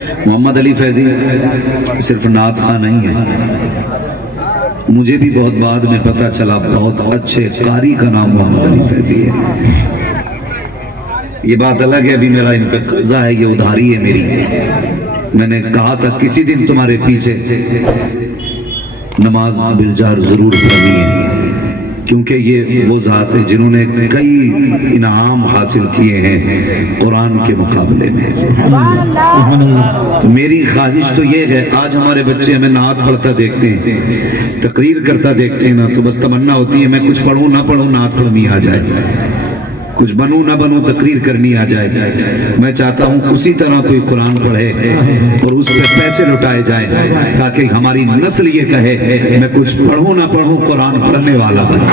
محمد علی فیضی صرف نعت خواں نہیں ہے، مجھے بھی بہت بعد میں پتا چلا بہت اچھے قاری کا نام محمد علی فیضی ہے۔ یہ بات الگ ہے، ابھی میرا ان پہ قرضہ ہے، یہ ادھاری ہے میری۔ میں نے کہا تھا کسی دن تمہارے پیچھے نماز بالجار ضرور پڑھنی ہے، کیونکہ یہ وہ ذات ہے جنہوں نے کئی انعام حاصل کیے ہیں قرآن کے مقابلے میں۔ تو میری خواہش تو یہ ہے، آج ہمارے بچے ہمیں نعت پڑھتا دیکھتے ہیں، تقریر کرتا دیکھتے ہیں نا، تو بس تمنا ہوتی ہے میں کچھ پڑھوں نہ پڑھوں نعت پڑھنی آ جائے، کچھ بنوں نہ بنوں تقریر کرنی آ جائے۔ میں چاہتا ہوں اسی طرح کوئی قرآن پڑھے اور اس پہ پیسے لٹائے جائیں تاکہ ہماری نسل یہ کہے میں کچھ پڑھوں نہ پڑھوں قرآن پڑھنے والا بنوں۔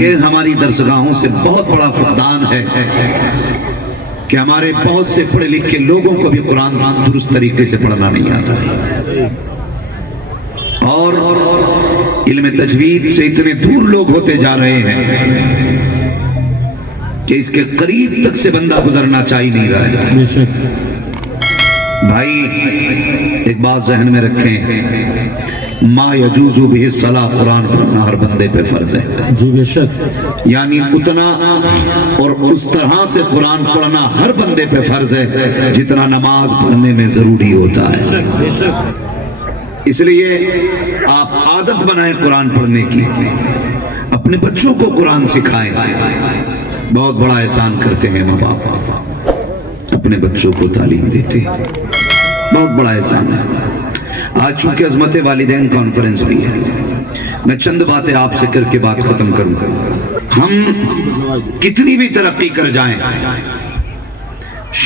یہ ہماری درسگاہوں سے بہت بڑا فقدان ہے کہ ہمارے بہت سے پڑھے لکھے لوگوں کو بھی قرآن درست طریقے سے پڑھنا نہیں آتا، اور علم تجوید سے اتنے دور لوگ ہوتے جا رہے ہیں کہ اس کے قریب تک سے بندہ گزرنا چاہیے نہیں رہا ہے۔ بھائی ایک بات ذہن میں رکھیں، ما یجوز بہ الصلاۃ، قرآن پڑھنا ہر بندے پہ فرض ہے، جی بے شک، یعنی اتنا اور اس طرح سے قرآن پڑھنا ہر بندے پہ فرض ہے جتنا نماز پڑھنے میں ضروری ہوتا ہے۔ اس لیے آپ عادت بنائیں قرآن پڑھنے کی، اپنے بچوں کو قرآن سکھائیں۔ بہت بڑا احسان کرتے ہیں ماں باپ، اپنے بچوں کو تعلیم دیتے ہیں، بہت بڑا احسان ہے۔ آج چونکہ عظمت والدین کانفرنس بھی ہے، میں چند باتیں آپ سے کر کے بات ختم کروں گا۔ ہم کتنی بھی ترقی کر جائیں،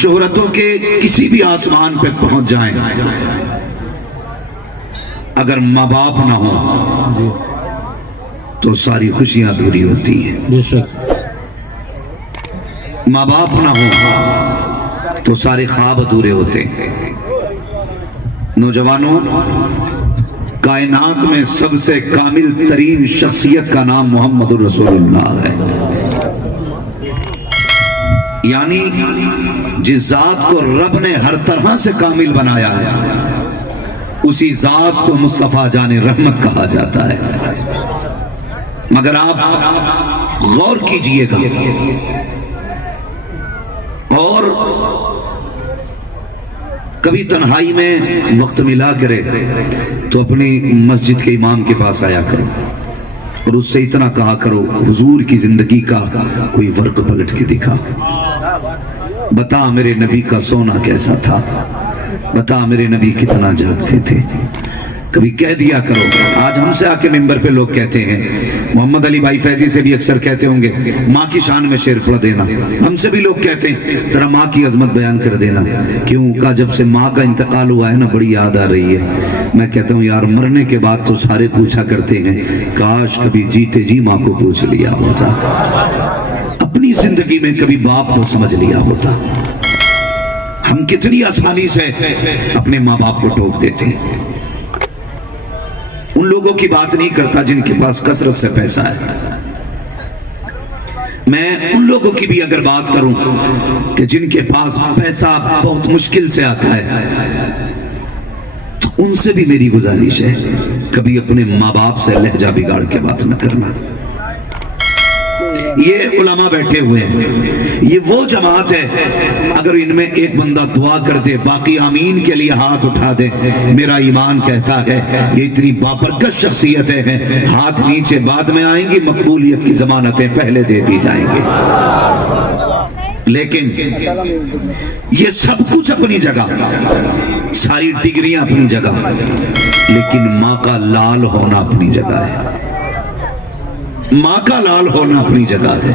شہرتوں کے کسی بھی آسمان پہ پہنچ جائیں، اگر ماں باپ نہ ہوں تو ساری خوشیاں ادھوری ہوتی ہیں۔ بے شک، ماں باپ نہ ہوں تو سارے خواب ادھورے ہوتے ہیں۔ نوجوانوں، کائنات میں سب سے کامل ترین شخصیت کا نام محمد الرسول اللہ ہے، یعنی جس ذات کو رب نے ہر طرح سے کامل بنایا ہے اسی ذات کو مصطفیٰ جان رحمت کہا جاتا ہے۔ مگر آپ غور کیجئے گا اور کبھی تنہائی میں وقت ملا کرے تو اپنی مسجد کے امام کے پاس آیا کرو اور اس سے اتنا کہا کرو حضور کی زندگی کا کوئی ورق پلٹ کے دکھا، بتا میرے نبی کا سونا کیسا تھا، بتا میرے نبی کتنا جاگتے تھے۔ کبھی کہہ دیا کرو۔ آج ہم سے آ کے ممبر پہ لوگ کہتے ہیں، محمد علی بھائی فیضی سے بھی اکثر کہتے ہوں گے ماں کی شان میں شعر پڑھ دینا، ہم سے بھی لوگ کہتے ہیں ذرا ماں کی عظمت بیان کر دینا۔ کیوں کا جب سے ماں کا انتقال ہوا ہے نا بڑی یاد آ رہی ہے۔ میں کہتا ہوں یار مرنے کے بعد تو سارے پوچھا کرتے ہیں، کاش کبھی جیتے جی ماں کو پوچھ لیا ہوتا، اپنی زندگی میں کبھی باپ کو سمجھ لیا ہوتا۔ ہم کتنی آسانی سے اپنے ماں باپ کو ٹوک دیتے ہیں۔ ان لوگوں کی بات نہیں کرتا جن کے پاس کثرت سے پیسہ ہے، میں ان لوگوں کی بھی اگر بات کروں کہ جن کے پاس پیسہ بہت مشکل سے آتا ہے تو ان سے بھی میری گزارش ہے کبھی اپنے ماں باپ سے لہجہ بگاڑ کے بات نہ کرنا۔ یہ علماء بیٹھے ہوئے ہیں، یہ وہ جماعت ہے اگر ان میں ایک بندہ دعا کر دے باقی آمین کے لیے ہاتھ اٹھا دے، میرا ایمان کہتا ہے یہ اتنی بابرکت شخصیتیں ہیں، ہاتھ نیچے بعد میں آئیں گی، مقبولیت کی ضمانتیں پہلے دے دی جائیں گے۔ لیکن یہ سب کچھ اپنی جگہ، ساری ڈگریاں اپنی جگہ، لیکن ماں کا لال ہونا اپنی جگہ ہے، ماں کا لال ہونا اپنی جگہ ہے۔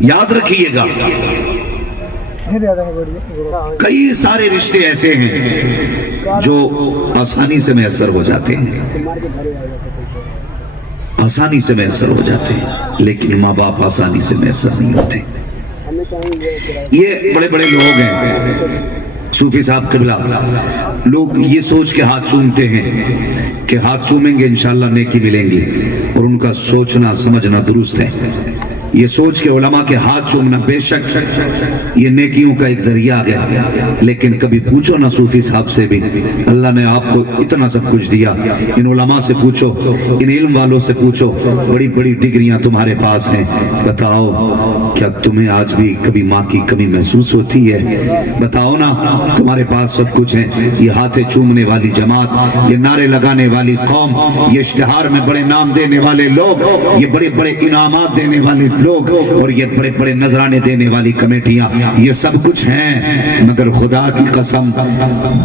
یاد رکھیے گا کئی سارے رشتے ایسے ہیں جو آسانی سے میسر ہو جاتے ہیں، آسانی سے میسر ہو جاتے ہیں، لیکن ماں باپ آسانی سے میسر نہیں ہوتے۔ یہ بڑے بڑے لوگ ہیں، صوفی صاحب قبلہ، لوگ یہ سوچ کے ہاتھ چومتے ہیں کہ ہاتھ چومیں گے انشاءاللہ نیکی ملیں گی، اور ان کا سوچنا سمجھنا درست ہے۔ یہ سوچ کے علماء کے ہاتھ چومنا بے شک یہ نیکیوں کا ایک ذریعہ ہے، لیکن کبھی پوچھو نا صوفی صاحب سے بھی، اللہ نے آپ کو اتنا سب کچھ دیا، ان علماء سے پوچھو، ان علم والوں سے پوچھو، بڑی بڑی ڈگریاں تمہارے پاس ہیں، بتاؤ کیا تمہیں آج بھی کبھی ماں کی کمی محسوس ہوتی ہے؟ بتاؤ نا، تمہارے پاس سب کچھ ہے، یہ ہاتھ چومنے والی جماعت، یہ نعرے لگانے والی قوم، یہ اشتہار میں بڑے نام دینے والے لوگ، یہ بڑے بڑے انعامات دینے والے لوگ، اور یہ بڑے بڑے نذرانے دینے والی کمیٹیاں، یہ سب کچھ ہیں، مگر خدا کی قسم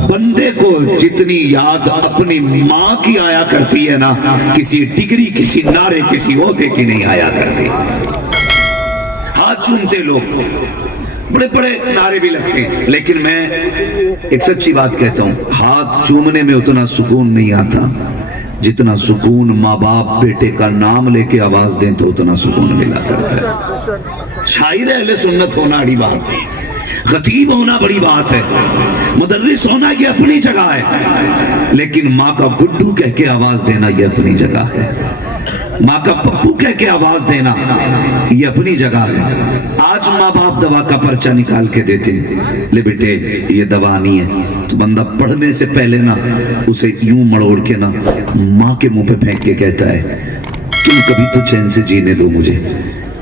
بندے کو جتنی یاد اپنی ماں کی آیا کرتی ہے نا، کسی ڈگری، کسی نعرے، کسی عہدے کی نہیں آیا کرتی۔ ہاتھ چومتے لوگ، بڑے بڑے نعرے بھی لگتے ہیں، لیکن میں ایک سچی بات کہتا ہوں، ہاتھ چومنے میں اتنا سکون نہیں آتا جتنا سکون ماں باپ بیٹے کا نام لے کے آواز دیں تو اتنا سکون ملا کرتا ہے۔ شاعر اہل سنت ہونا بڑی بات ہے، خطیب ہونا بڑی بات ہے، مدرس ہونا یہ اپنی جگہ ہے، لیکن ماں کا گڈو کہہ کے آواز دینا یہ اپنی جگہ ہے، ماں کا پپو کہہ کے آواز دینا یہ اپنی جگہ ہے۔ آج ماں باپ دوا کا پرچہ نکال کے دیتے ہیں، لے بیٹے یہ دوا نہیں ہے، تو بندہ پڑھنے سے پہلے نا اسے یوں مڑوڑ کے نا ماں کے منہ پہ پھینک کے کہتا ہے تم کبھی تو چین سے جینے دو، مجھے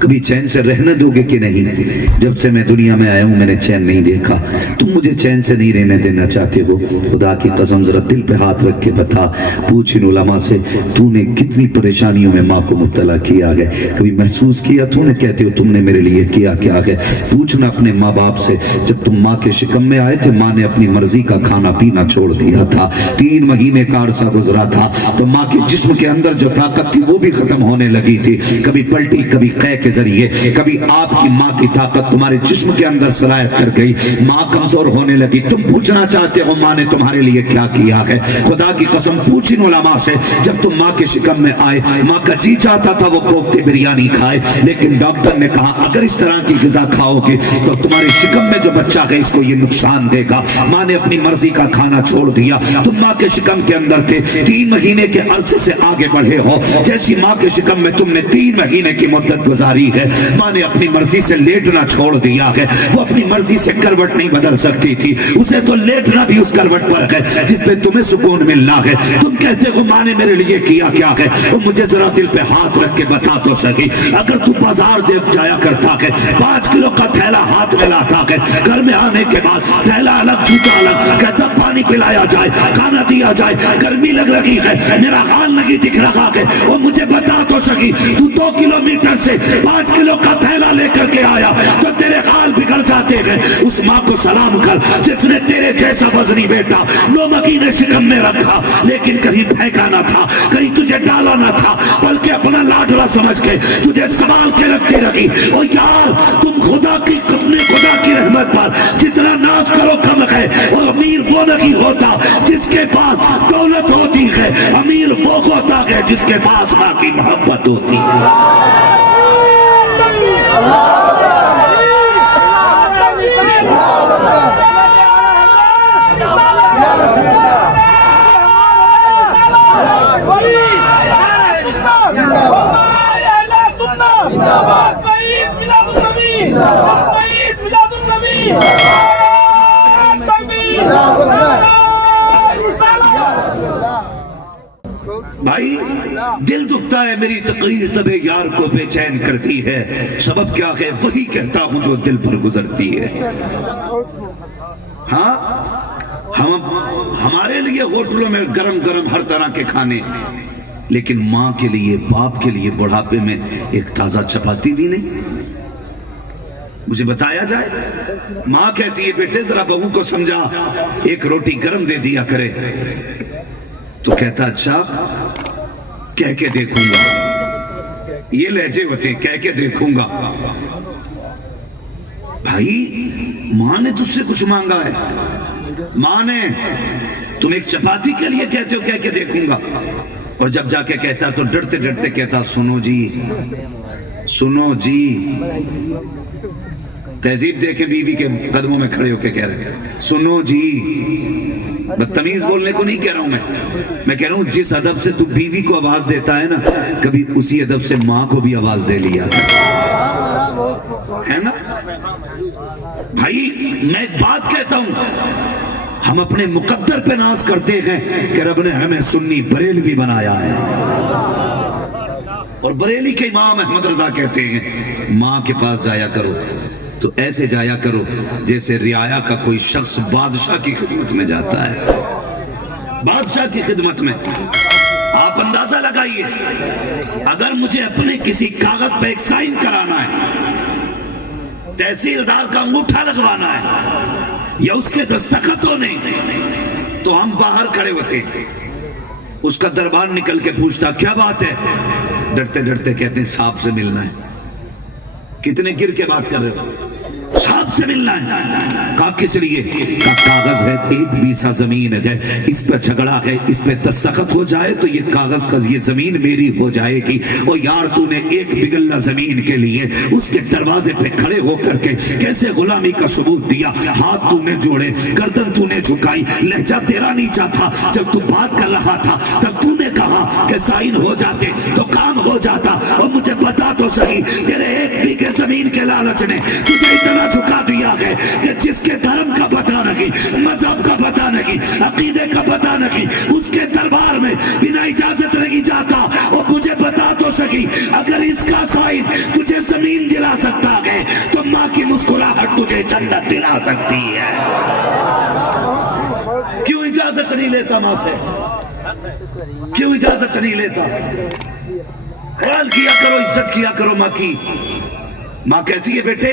کبھی چین سے رہنے دو گے کہ نہیں؟ جب سے میں دنیا میں آیا ہوں میں نے چین نہیں دیکھا، تم مجھے چین سے نہیں رہنے دینا چاہتے ہو، خدا کی قسم ذرا دل پہ ہاتھ رکھ کے بتا، پوچھ ان علماء سے تو نے کتنی پریشانیوں میں ماں کو مبتلا کیا ہے، کبھی محسوس کیا تو نے کہتے ہو تم نے میرے لیے کیا کیا ہے؟ پوچھنا اپنے ماں باپ سے، جب تم ماں کے شکم میں آئے تھے ماں نے اپنی مرضی کا کھانا پینا چھوڑ دیا تھا، 3 مہینے کا عرصہ گزرا تھا تو ماں کے جسم کے اندر جو طاقت تھی وہ بھی ختم ہونے لگی تھی، کبھی پلٹی کبھی قے کے ذریعے، کبھی آپ کی ماں کی طاقت تمہارے جسم کے اندر صلاحیت کر گئی، ماں کمزور ہونے لگی، تم پوچھنا چاہتے ہو ماں نے تمہارے لیے کیا کیا ہے؟ خدا کی قسم پوچھ ان علماء سے، جب تم ماں کے شکم میں آئے ماں کا جی چاہتا تھا وہ کوفتے بریانی کھائے، لیکن ڈاکٹر نے کہا اگر اس طرح کی غذا کھاؤ گے تو تمہارے شکم میں جو بچہ ہے اس کو یہ نقصان دے گا، ماں نے اپنی مرضی کا کھانا چھوڑ دیا، تم ماں کے شکم کے اندر تھے، 3 مہینے کے عرصے سے آگے بڑھے ہو، جیسی ماں کے شکم میں تم نے 3 مہینے کی مدت گزاری ہے، ماں نے اپنی مرضی سے لیٹنا چھوڑ دیا ہے، وہ اپنی مرضی سے کروٹ نہیں بدل سکتی تھی، اسے تو لیٹنا بھی اس کروٹ پر ہے جس پہ تمہیں سکون ملنا ہے، تم کہتے ہو ماں نے میرے لیے کیا کیا ہے؟ وہ مجھے ذرا دل پہ ہاتھ رکھ کے بتا تو سکی، اگر تو بازار جایا کرتا ہے 5 کلو کا تھیلا ہاتھ میں لاتا ہے، گھر میں آنے کے بعد تھیلا الگ جوتا الگ، کہتا پانی پلایا جائے کھانا دیا جائے، گرمی لگ رہی ہے میرا حال نہیں دکھ رہا ہے، وہ مجھے بتا تو سکی، تو 2 کلومیٹر سے 5 کلو کا تھیلا لے کر کے آیا تو تیرے حال بگڑ جاتے ہیں، اس ماں کو سلام کر جس نے تیرے جیسا وزنی بیٹا 9 مہینے شکم میں رکھا، لیکن کہیں پھینکا نہ تھا، کہیں تجھے ڈالا نہ تھا، بلکہ اپنا لاڈلا سمجھ کے تجھے سنبھال کے رکھتی رکھی۔ او یار تم خدا کی رحمت پر جتنا ناز کرو کم ہے، اور امیر وہ نہیں ہوتا جس کے پاس دولت ہوتی ہے، امیر وہ ہوتا ہے جس کے پاس ماں کی محبت ہوتی ہے۔ بھائی دل دکھتا ہے میری تقریر تبے یار کو بے چین کرتی ہے، سبب کیا ہے وہی کہتا ہوں جو دل پر گزرتی ہے۔ ہاں ہمارے لیے ہوٹلوں میں گرم گرم ہر طرح کے کھانے، لیکن ماں کے لیے باپ کے لیے بڑھاپے میں ایک تازہ چپاتی بھی نہیں۔ مجھے بتایا جائے، ماں کہتی ہے بیٹے ذرا بہو کو سمجھا، ایک روٹی گرم دے دیا کرے، تو کہتا اچھا کہہ کے دیکھوں گا، یہ لہجے ہوتے کہہ کے دیکھوں گا۔ بھائی ماں نے تجھ سے کچھ مانگا ہے، ماں نے تم ایک چپاتی کے لیے کہتے ہو کہہ کے دیکھوں گا، اور جب جا کے کہتا تو ڈرتے ڈرتے کہتا سنو جی سنو جی۔ تہذیب دیکھیں بیوی کے قدموں میں کھڑے ہو کے کہہ رہے سنو جی، بدتمیز بولنے کو نہیں کہہ رہا ہوں میں کہہ رہا ہوں جس ادب سے تو بیوی کو آواز دیتا ہے نا، کبھی اسی ادب سے ماں کو بھی آواز دے لیا ہے نا بھائی۔ میں ایک بات کہتا ہوں، ہم اپنے مقدر پہ ناز کرتے ہیں کہ رب نے ہمیں سنی بریلوی بنایا ہے، اور بریلی کے امام احمد رضا کہتے ہیں ماں کے پاس جایا کرو تو ایسے جایا کرو جیسے رعایا کا کوئی شخص بادشاہ کی خدمت میں جاتا ہے، بادشاہ کی خدمت میں۔ آپ اندازہ لگائیے، اگر مجھے اپنے کسی کاغذ پہ ایک سائن کرانا ہے، تحصیلدار کا انگوٹھا لگوانا ہے یا اس کے دستخط ہونے، تو ہم باہر کھڑے ہوتے، اس کا دربان نکل کے پوچھتا کیا بات ہے، ڈرتے ڈرتے کہتے ہیں صاحب سے ملنا ہے۔ کتنے گر کے بات کر رہے ہو؟ صاحب سے ملنا ہے۔ کہا کس لیے؟ کہا کاغذ ہے، 1 بیسہ زمین ہے، اس پہ جھگڑا ہے، اس پہ دستخط ہو جائے تو یہ کاغذ کا یہ زمین میری ہو جائے گی۔ اور یار تو نے 1 بگلہ زمین کے لیے اس کے دروازے پہ کھڑے ہو کر کے کیسے غلامی کا ثبوت دیا، ہاتھ تو نے جوڑے، گردن تو نے جھکائی، لہجہ تیرا نیچا تھا، جب تو بات کر رہا تھا تب تو نے کہا کہ سائن ہو جاتے تو کام ہو جاتا، اور مجھے بتا تو صحیح تیرے 1 بیگھے زمین کے لالچ نے تجھے اتنا جھکا دیا ہے کہ جس کے دھرم کا پتہ نہیں، مذہب کا پتہ نہیں، عقیدے کا پتہ نہیں، اس کے دربار میں بنا اجازت نہیں جاتا۔ اور مجھے بتا تو صحیح اگر اس کا سائن تجھے زمین دلا سکتا ہے تو ماں کی مسکراہٹ تجھے جنت دلا سکتی ہے۔ کیوں اجازت نہیں لیتا ماں سے؟ کیوں اجازت نہیں لیتا؟ خیال کیا کرو، عزت کیا کرو ماں کی۔ ماں کہتی ہے بیٹے،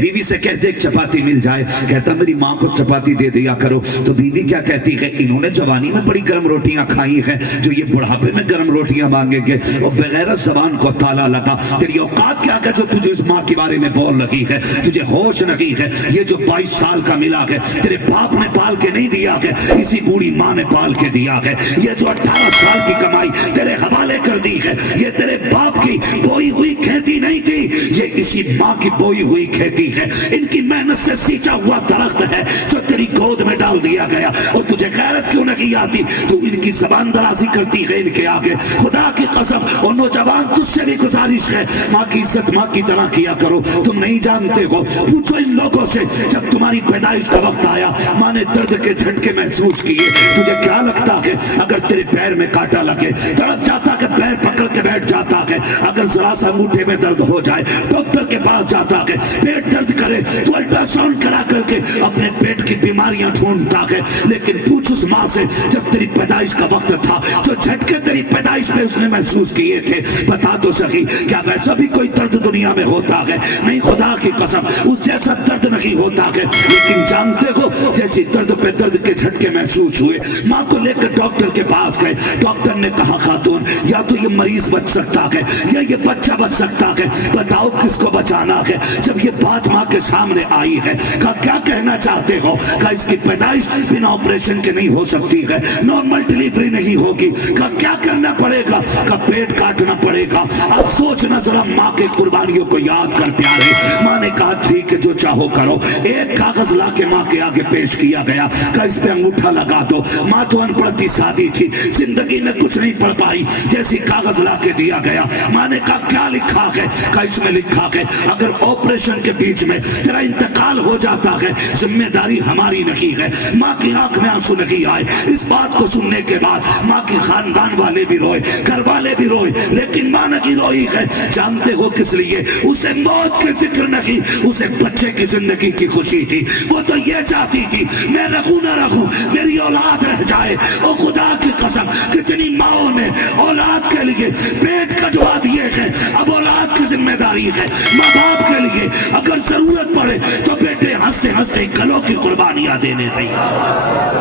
بیوی سے کہتے ایک چپاتی مل جائے، کہتا میری ماں کو چپاتی دے دیا کرو، تو بیوی کیا کہتی ہے انہوں نے جوانی میں بڑی گرم روٹیاں کھائی ہیں، جو یہ بڑھاپے میں گرم روٹیاں مانگیں گے۔ اور بغیر زبان کو تالا لگا، تیری اوقات کیا کہ جو تجھے اس ماں کے بارے میں بول رہی ہے، تجھے ہوش نہیں ہے۔ یہ جو 22 سال کا ملا ہے تیرے باپ نے پال کے نہیں دیا ہے، اسی بوڑھی ماں نے پال کے دیا ہے۔ یہ جو 18 سال کی کمائی تیرے حوالے کر دی ہے، یہ تیرے باپ کی بوئی ہوئی کھیتی نہیں تھی، یہ اسی ماں کی بوئی ہوئی کھیتی ہے۔ ان کی محنت سے سینچا ہوا درخت ہے جو تیری گود میں ڈال دیا گیا، اور تجھے غیرت کیوں نہیں آتی؟ تو ان کی زبان درازی کرتی ہے ان کے آگے۔ خدا کی قسم، اور نوجوان تجھ سے بھی گزارش ہے، ماں کی عزت ماں کی طرح کیا کرو۔ تم نہیں جانتے ہو، پوچھو ان لوگوں سے جب تمہاری پیدائش کا وقت آیا ماں نے درد کے جھٹکے محسوس کیے، تجھے کیا لگتا ہے اگر تیرے پیر میں کانٹا لگے تڑپ جاتا کہ پیر پکڑ کے بیٹھ جاتا ہے؟ اگر ذرا سا انگوٹھے میں درد ہو جائے ڈاکٹر کے پاس جاتا ہے، پیٹ درد کرے تو الٹرا ساؤنڈ کرا کر کے اپنے پیٹ کی بیماریاں ڈھونڈتا ہے۔ لیکن پوچھ اس ماں سے جب تیری پیدائش کا وقت تھا جو جھٹکے تیری پیدائش پہ اس نے محسوس کیے تھے، بتا تو صحیح کیا ویسا بھی کوئی درد دنیا میں ہوتا ہے؟ نہیں، خدا کی قسم اس جیسا درد نہیں ہوتا ہے۔ لیکن جانتے ہو جیسی درد پہ درد کے جھٹکے محسوس ہوئے، ماں کو لے کر ڈاکٹر کے پاس گئے، ڈاکٹر نے کہا خاتون یا تو یہ مریض بچ سکتا ہے یا یہ بچہ بچ سکتا ہے، بتاؤ کس کو بچانا ہے؟ جب یہ بات ماں کے سامنے آئی ہے، کہا کیا کہنا چاہتے ہو؟ کہا اس کی پیدائش بنا آپریشن کے نہیں ہو سکتی ہے، نارمل ڈیلیوری نہیں ہوگی۔ کہا کیا کرنا پڑے گا؟ کہا پیٹ کاٹنا پڑے گا۔ اب سوچنا ذرا ماں کی قربانیوں کو یاد کر پیارے۔ ماں نے کہا ٹھیک ہے جو چاہو کرو۔ ایک کاغذ لا کے ماں کے آگے پیش کیا گیا، کہا اس پہ انگوٹھا لگا دو۔ ماں تو ان پڑھ تھی، سادی تھی، زندگی میں کچھ نہیں پڑھ پائی، جیسی کاغذ لا کے دیا گیا۔ ماں نے کہا کیا لکھا ہے؟ کہا اس میں لکھا ہے اگر آپریشن کے بیچ میں تیرا انتقال ہو جاتا ہے ذمہ داری ہماری نہیں ہے۔ ماں کی آنکھ میں آنسو نہیں آئے۔ اس بات کو سننے کے بعد ماں کے خاندان والے بھی روئے، گھر والے بھی روئے، لیکن ماں نہیں روئی ہے۔ جانتے ہو کس لیے؟ اسے موت کی فکر نہیں، اسے بچے کی زندگی کی خوشی تھی۔ وہ تو یہ چاہتی تھی میں رہوں نہ رہوں میری اولاد رہ جائے۔ اور خدا کی قسم کتنی ماؤں نے اولاد کے لیے پیٹ کٹوا دیے ہیں، اب اولاد کی ذمہ داری ہے ماں باپ کے لیے اگر ضرورت پڑے تو بیٹے ہنستے ہنستے گلوں کی قربانیاں دینے تیار۔